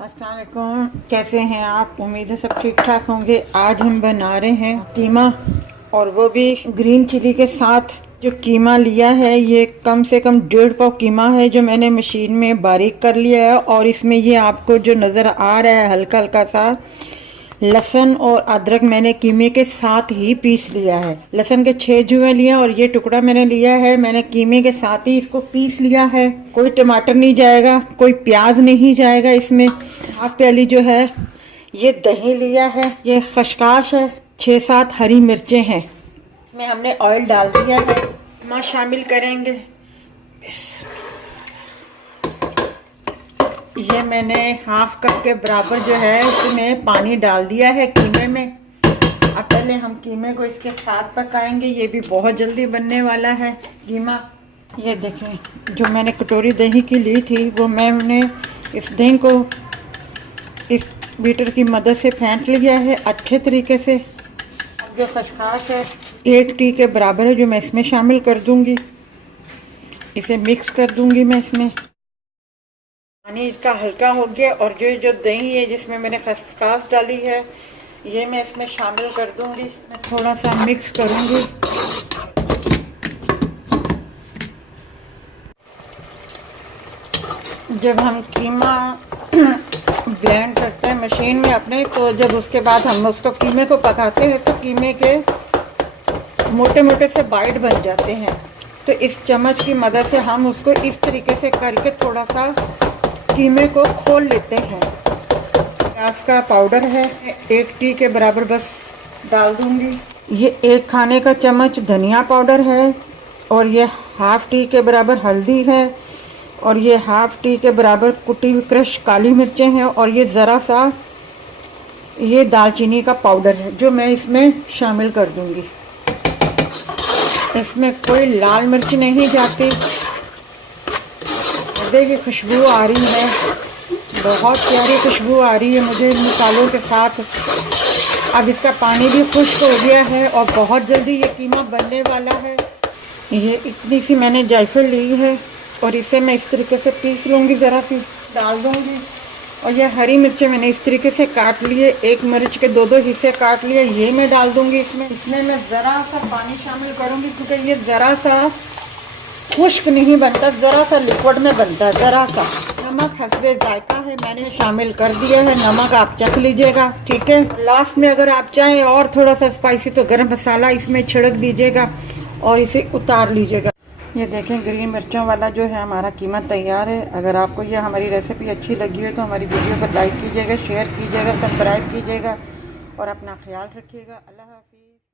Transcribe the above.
अस्सलाम वालेकुम, कैसे हैं आप? उम्मीद है सब ठीक ठाक होंगे। आज हम बना रहे हैं कीमा, और वो भी ग्रीन चिली के साथ। जो कीमा लिया है ये कम से कम 1.5 पाव कीमा है, जो मैंने मशीन में बारीक कर लिया है। और इसमें ये आपको जो नज़र आ रहा है हल्का हल्का सा लहसुन और अदरक मैंने कीमे के साथ ही पीस लिया है। लहसुन के 6 जुए लिए और ये टुकड़ा मैंने लिया है, मैंने कीमे के साथ ही इसको पीस लिया है। कोई टमाटर नहीं जाएगा, कोई प्याज नहीं जाएगा इसमें। हाफ प्याली जो है ये दही लिया है, ये खसकास है, 6-7 हरी मिर्चें हैं। इसमें हमने ऑयल डाल दिया है, कीमा शामिल करेंगे। ये मैंने हाफ कप के बराबर जो है इसमें पानी डाल दिया है कीमे में। अब पहले हम कीमे को इसके साथ पकाएंगे, ये भी बहुत जल्दी बनने वाला है कीमा। ये देखें, जो मैंने कटोरी दही की ली थी वो मैंने इस दही को इस बीटर की मदद से फेंट लिया है अच्छे तरीके से। जो खसखस है 1 टी के बराबर है, जो मैं इसमें शामिल कर दूंगी। इसे मिक्स कर दूंगी मैं इसमें। पानी इसका हल्का हो गया और जो दही है जिसमें मैंने खसखस डाली है ये मैं इसमें शामिल कर दूंगी। मैं थोड़ा सा मिक्स करूंगी। जब हम कीमा ब्लेंड करते हैं मशीन में अपने, तो जब उसके बाद हम उसको कीमे को पकाते हैं तो कीमे के मोटे मोटे से बाइट बन जाते हैं। तो इस चम्मच की मदद से हम उसको इस तरीके से करके थोड़ा सा कीमे को खोल लेते हैं। प्याज का पाउडर है 1 टी के बराबर बस डाल दूंगी। ये 1 खाने का चम्मच धनिया पाउडर है, और ये हाफ टी के बराबर हल्दी है, और ये हाफ टी के बराबर कुटी हुई क्रश काली मिर्चें हैं, और ये ज़रा सा ये दालचीनी का पाउडर है जो मैं इसमें शामिल कर दूंगी। इसमें कोई लाल मिर्च नहीं जाती। की खुशबू आ रही है, बहुत प्यारी खुशबू आ रही है मुझे मसालों के साथ। अब इसका पानी भी खुश्क हो गया है और बहुत जल्दी ये कीमा बनने वाला है। ये इतनी सी मैंने जायफल ली है और इसे मैं इस तरीके से पीस लूँगी, ज़रा सी डाल दूँगी। और ये हरी मिर्चें मैंने इस तरीके से काट लिए, 1 मिर्च के 2-2 हिस्से काट लिए, ये मैं डाल दूँगी इसमें। इसमें मैं ज़रा सा पानी शामिल करूँगी क्योंकि ये ज़रा सा खुश्क नहीं बनता, ज़रा सा लिक्विड में बनता है। ज़रा सा नमक हस्बे जायका है, मैंने शामिल कर दिया है। नमक आप चख लीजिएगा, ठीक है। लास्ट में अगर आप चाहें और थोड़ा सा स्पाइसी तो गरम मसाला इसमें छिड़क दीजिएगा और इसे उतार लीजिएगा। ये देखें, ग्रीन मिर्चों वाला जो है हमारा कीमा तैयार है। अगर आपको ये हमारी रेसिपी अच्छी लगी हो तो हमारी वीडियो पर लाइक कीजिएगा, शेयर कीजिएगा, सब्सक्राइब कीजिएगा और अपना ख्याल रखिएगा। अल्लाह हाफिज़।